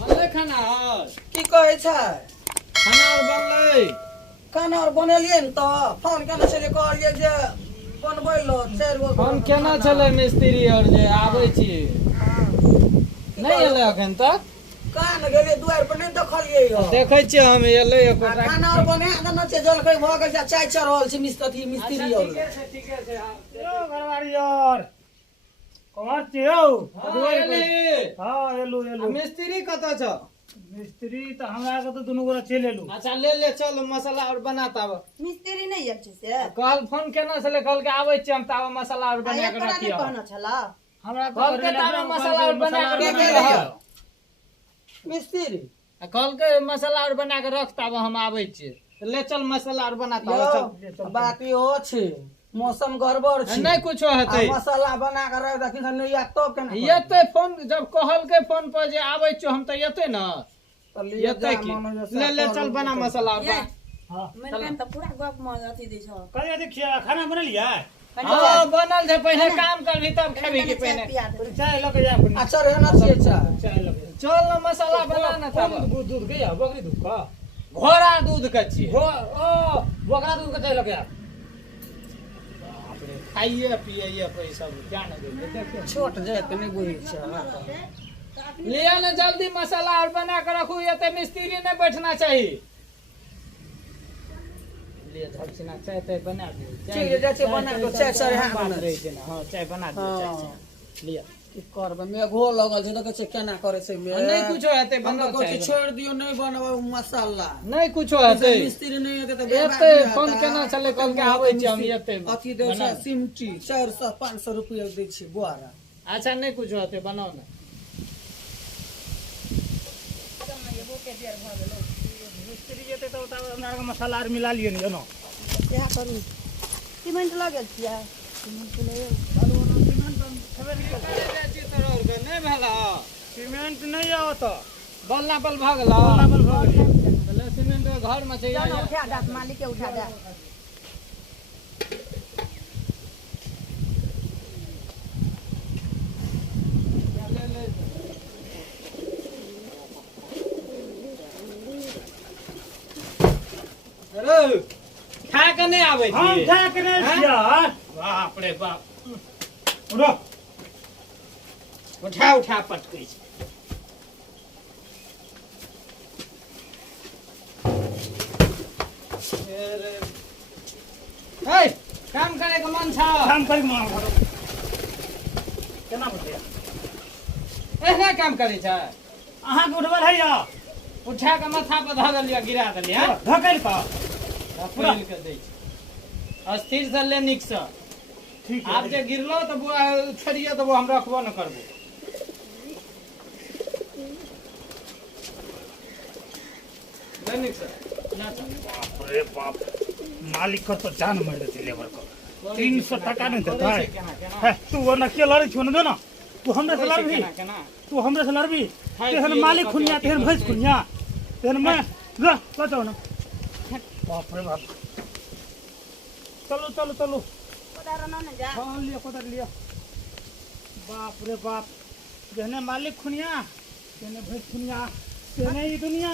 बनले खाना और की कहै छै खाना और बनले खाना और बनेलियै न तऽ फोन केने छलियै कहलियै जे बनबै लो 4 गो फोन केना चले मिस्त्री और जे आबै छी नहीं एले अखन तक कहाँ न गेलियै दुआर पर नहीं देखलियै यौ देखै छियै हम एले एकोटा खाना और बना देने छै जलखै भऽ गेल छै चाय चढ़ल छै मिस्त्री और ठीके छै यो घरवारी और कहाँ छी यौ हाँ एलू मिस्त्री कतऽ छ मिस्त्री तो हमरा के तो दुनू गोरा चलि एलू अच्छा ले चल मसाला और बना ताब मिस्त्री नहीं आयल छै से कहल फोन केना छले कहल के आबै छी हम ताब मसाला और बना के रखियो कहना छला हमरा कहल के ताब मसाला और बना के रखियो मिस्त्री कहल के मसाला और बना के रख ताब हम आबै छी ले चल मसाला और बना ताब चल बात इहो छै मौसम गड़बड़ छै नहीं कुछो हेतै मसाला बना के रख दखिन नहीं या तब केना येते फोन जब कहल के फोन पर जे आबै छ हम त येते न येते की ले चल बना मसाला और बना हां मैंने तो पूरा गप में अथी दै छ कहिया देखिए खाना बना लिया हां बनल छै पहले काम करबी तब खेबी की पहले चाय लके जा अच्छा रहना चाहिए चाय लके चल न मसाला बना न ताब दूध के या बकरी दूध का घोड़ा दूध के छी हो ओ बकरा दूध का चाय लके आ खाइए पिए पैसा क्या न दे छोट जात नहीं बुझै छै लिया न जल्दी मसाला और बना के रखू ये ते मिस्त्री नहीं बैठना चाहिए ले झपसिना चाय ते बना दे ठीक है चाय बना दो चाय सर हां बात रही छै ना हां चाय बना दे चाय लिया की करबे मेघो लगल छै देखे छै केना करे छै मे नहीं कुछो हेते बंदा बनल को छै छोड़ दियो नहीं बनबा मसाला नहीं कुछो हेते मिस्त्री नहीं हेते त एते फोन केना चले कल के आबै छी हम एते अथी दे छै सिमटी 400 500 रुपया दे छै बुआरा अच्छा नहीं कुछो हेते बनाओ ना मिस्त्री जेते तो हमरा के मसाला आर मिला लियो न नो क्या करू सीमेंट लगल छियै सीमेंट ले नहीं भेला सीमेंट नहीं आओ तो बल्ला बल भगला बल भगली सीमेंट घर में छै जानो उठा दे मालिक के उठा दे अरे खा के नहीं आबै छी हम खा के नहीं छिया बाप रे बाप उठो उठा पटकै छै हे काम करे के मन छ काम कर मार भरो केना बतिया एहने काम करे छै अहाँ के उठबल है या उठा के माथा पर धऽ देलियै गिरा देलियै धकेल का धकेल के दै छै स्थिर से ले नीक से ठीक है आब जे गिरलो तऽ बुआ छोड़िए तऽ वो हम रखबो न करबो नीक से ना बाप रे बाप मालिक कर तो जान मार देती लेबर को 300 टका नहीं देता है तू वरना के लड़ी छोड़ दे ना तू हमरे से लड़बी तू हमरे से लड़बी तेहन मालिक खुनिया तेहन भैंस खुनिया तेहन मैं ला बताओ ना बाप रे बाप चलो उधर न जा हाँ लिया पता लिया बाप रे बाप जहने मालिक खुनिया तेहने भैंस खुनिया तेहने ये दुनिया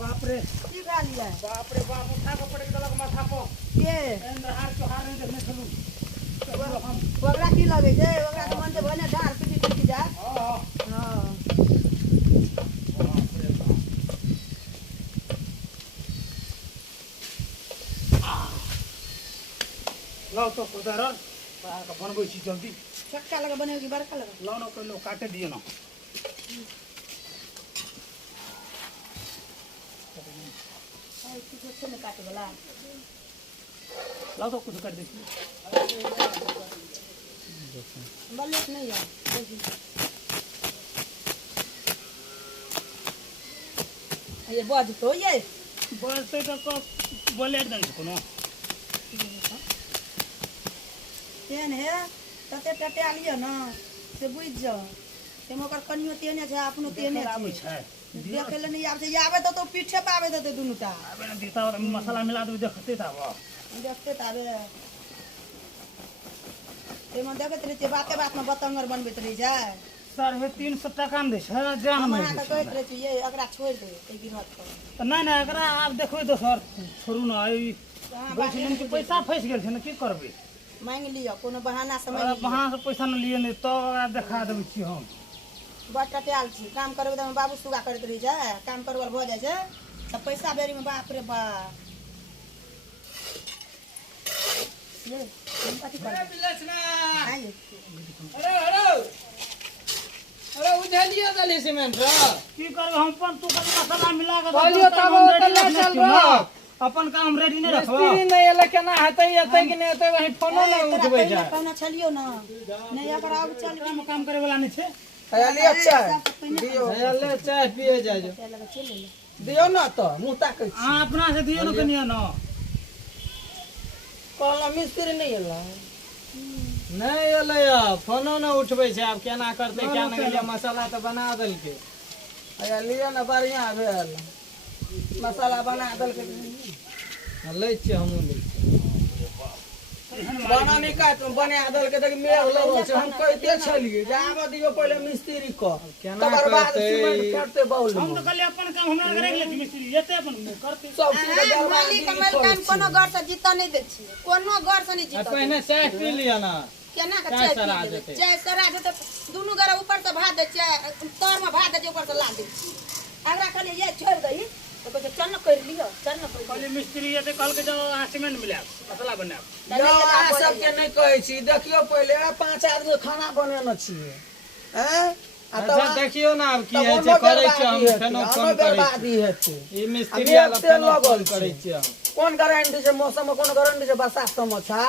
बाप रे की गाल लिया बाप रे बाप उठा के पड़े दलक माथा पर के हार के हार नहीं देखने चलू चलो हम ओकरा की लगे छै ओकरा त मन जे भने डार पिटी जा हां हां बाप रे बाप लाओ तो उधर बाहर का बनबो छी जल्दी छोटका लगे बनेगी बड़का लगे लाओ ना कोई लो काटे दियो ना कुछ नहीं काटे वाला लाओ तो कुछ कर देखिए बल्ले नहीं है ये बाज तो ये बस तो बोले दन कोनो तेन है तते टटे आलियो ना से बुझ जाओ से मोकर कनियो तेने छै अपनो तेने आबै छै छै देखे ले नहीं आबे आबे तो पीठे पे आबे देते दुनू टा अबे ना देता और मसाला मिला दो देखते था वो देखते ताबे ते मन देखत रही बाते बात में बतंगर बनबैत रही छै 350 टका न दै छै जान हम मारि अहाँके दै छै कहैत रहै छी ये एकरा छोड़ि दे एहि गिरहत पर तऽ नहि एकरा आब देखबै दोसर छोड़ू ने ई बैठलन के पैसा फँसि गेल छै ने की करबै मांगि लिअ कोनो बहाना से अरे मांगि लिअ वहाँ से पैसा न लिए नहीं तब ओकरा देखा देबै छी हम बड़ टटायल छी काम करबै तऽ हमर बाबू सुगा करैत रहै छै काम करबै भऽ जाइ छै तऽ पैसा बेरीमे बाप रे बाप ये हम कथी करबै आइए अरे उझलिए देली सीमेंट रे की करबै हम अपन तू कनी मसाला मिला के कहलियो तब ओतले चल रह अपन काम रेडी नहीं रखबा मिस्त्री नहीं एले केना हेतै एतै कि नहीं एतै वही फोनो नहीं उठबै छै कहना छलियो ना नहीं एकरा अब चल काम काम करे वाला नहीं छै लिया चाय दियो ले चाय पिए जाय जो दियो ना तो मुंह ताकै छी अहाँ अपना से दियो न कनिया न कहला मिस्त्री नहीं एला नहीं एले फोनो नहीं उठबै छै आब केना करतै क्या नहीं गेलिए मसाला तो बना देलकै लिया ना बढ़िया भेल मसाला बना देलकै लै छियै हमहूँ लै बना निकाल बना देलकै देख मेघ लगल छै हम कहिते छलिए जे आब दियो पहिले मिस्त्री क केना तकर बाद करतै? सीमेंट फेरते बाउल हम तो कहलिए अपन काम हमरा के रख ले मिस्त्री एते अपन करते सब चीज के अहाँ बर्बादी मालिक मलकान कोनो घर से जीतऽ नहीं दै छियै कोनो घर से नहीं आ जीतऽ पहिने चाय पी लिअ ना केना के चाय चाय सरा पी देतै। चाय सरा देतै दुनू गोरा ऊपर से भात दै छियै तर में भात दै छियै ऊपर से ला दै छियै अगरा कहलिए ये छोड़ दही तो कहै छै चल न कर लियो चल न कर कहलिए मिस्त्री एते कल के जाओ सीमेंट मिलाब मसाला बनाब यो आ सबके नहीं कहै छी देखियो पहिले 5 आदमी खाना बनेने छियै हैं अच्छा देखियो ना आब की होइ छै करै छियै हम फेनो फोन करै बर्बादी हेतै ई मिस्त्री अभी वाला एते फेनो लगल फोन छै। करै छियै हम कोन गारंटी छै मौसम में कोन गारंटी छै बरसात सब में छा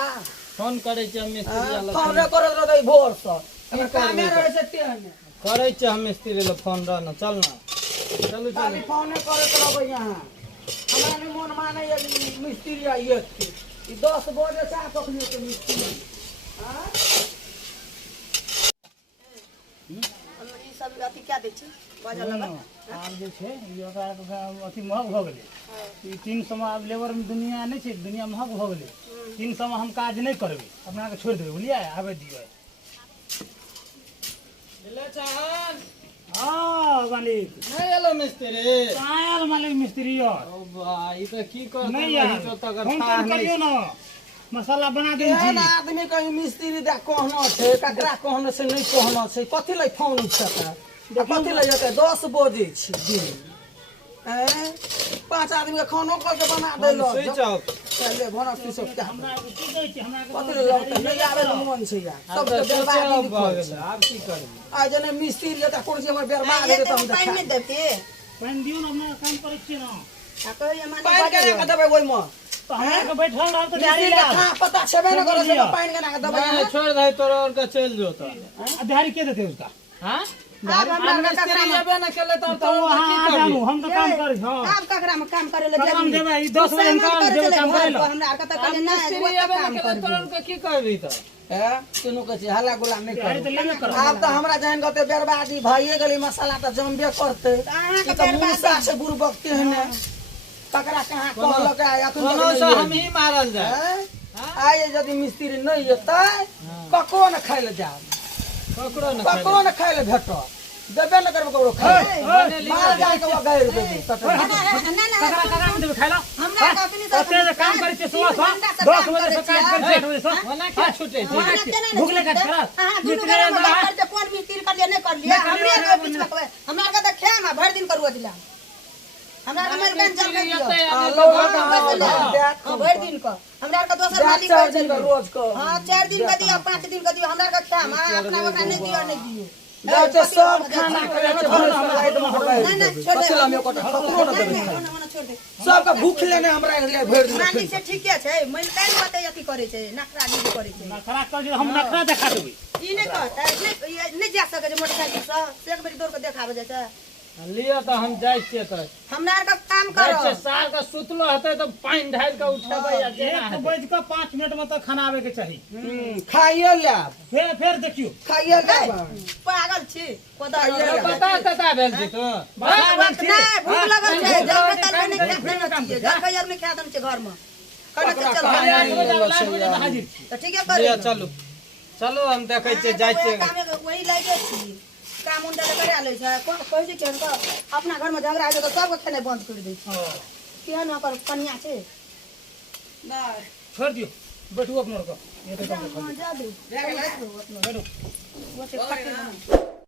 फोन करै छियै हम मिस्त्री वाला फोन करत रहै भोर से की कामे करबै रहै छै तेहने करै छियै हम मिस्त्री वाला फोन रह ना चल ना चलू खाली चलू फोने करत रहबै यहाँ हमरा नहीं मन माने ये मिस्त्री आइए ई 10 बजे से कखनी के मिस्त्री हां हम ई सब अथी क्या दै छी बाजा लगा आब जे छै ई ओकरा अथी महग भऽ गेलै ई 300 में आब लेबर में दुनिया नहीं छै दुनिया महग भऽ गेलै 300 में हम काज नहीं करबै अपना के छोड़ देबै बुझलिए आबे दियो ले चाहन हां मालिक नहीं एलो मिस्त्री कहाँ आयल मालिक मिस्त्री यार ओ भाई तो की करतै नहीं वही यार तो तकर फोन था करियो नहीं ना मसाला बना दे एहन आदमी कहीं मिस्त्री दे कहना छै ककरा कहना से नहीं कहना छै कथि लै फोन उठता कथि लै जेतै 10 बजे छै दिन हैं 5 आदमी के खानो कऽ के बना देलो स्विच ऑफ चले भरा की सब क्या हमरा की कहै छै हमरा कथि लै लगतै नहीं आबे तो मन छै यार अब सब तो के स्विच ऑफ बर्बादी भऽ लिखल गेलै आब की करबै आ जने मिस्त्री जता कुर्सी हमर बर्बाद ये हेतै तो त हम पानी देखा नहीं देते पानि दियौ ना अपना काम करै छियै ना आ कहिए मालिक पाइन बाजा केना के देबै ओइ में तो हमरा के बैठल रहब तऽ मिस्त्री दिहाड़ी के लाग था पता छेबे न करे से पाइन केना के देबै नहीं छोड़ दे तोरा और का चल जो तो दिहाड़ी के देते उसका हां आब हमरा हम का मिस्त्री ककरा एबे न केले तो तो तो वहाँ की आ करबी जानू हम तो काम करै हां आब ककरा में काम करे ले काम जल्दी देबै ई 10 बजे निकाल देबै काम करै ला हमरा आर के त हम कहले ना मिस्त्री वो एबे काम न केले कर तोरा और का की करबी तो हैं तीनों के हल्ला गुला नहीं दिहाड़ी कर तऽ लेबे करब आब तो हमरा जहन कहते बर्बादी भइए गेली मसाला तो जमबे करते अहाँ के ई तो मुसा से बुरबकते हैं ने ककरा कहाँ कहलक आया तुम कोनो से हम ही मारल जाए आए यदि मिस्त्री नहीं एतै ककरो न खाइ ले जाब ककरो न ककरो न खाइ ले भेटत देबे न करबे ककरो खाइ मार जाए के गाइर देबे ना ना ककरा ककरा में देबै खाइ ला हमरा का अपनी से ओते जे काम करै छियै सुबह से 10 बजे से काज करै छियै 8 बजे से ओना क्या छूटे छै भूख लगा खरा हां दुनु गोरा में बात कर कोन मिस्त्री कर लिया नहीं कर लिया हमरे के बीच में कहबै हमरा का त खाए में भर दिन करुआ दिला हमरा का मेल बन जल दियो हां भर दिन का हमरा का दोसर मालिक कर दियो रोज को हां 4 दिन का दियो 5 दिन का दियो हमरा का खाए में अपना ओकरा नहीं दियो नहीं दियो जाते सब खाना करे छै लाइट में हगाइ ना ना देबे छोड़ दे पछिला में कत ककरो न देबे खाइ ना छोड़ दे सब के भूख लेने हमरा लिए भरि दिन मालिक से ठीके छै मैल काल मते अथी करे छै नखरा नहीं करे छै नखरा कर जे हम नखरा देखा देबै ई नहीं कहता नहीं जा सके छै मोटरसाइकिल से एक बेर दौड़ के देखाबे जाय छै लिया तो हम जाय छियै त हमरा आर का काम जाय करो छियै सार का सुतलो हेतै तो पानी ढाल के उठेबै या जेना 1 बज के 5 मिनट में तो खाना आवे के चाही खाइए लेब फिर देखियो खाइए लेब पागल छी कोदा बता तता भेल छी तो नहीं भूख लगल छै जब तक नहीं खा देना चाहिए जब यार नहीं खा देना चाहिए घर में कने के चल 8 बजे हाजिर छी तो ठीक है लिया कर चलू चलू हम देखै छियै जाय छियै काम वही लागे छी काम उनटा करा लै छै कहै छै केहन का अपना घर में झगड़ा है तो सबके खेनाइ बंद कर दै छै केहन ओकर कनिया छै नहीं छोड़ दियो बैठू अपना को ये तो काम हाँ जा दे भए गेलै बैठू वो से खट्टे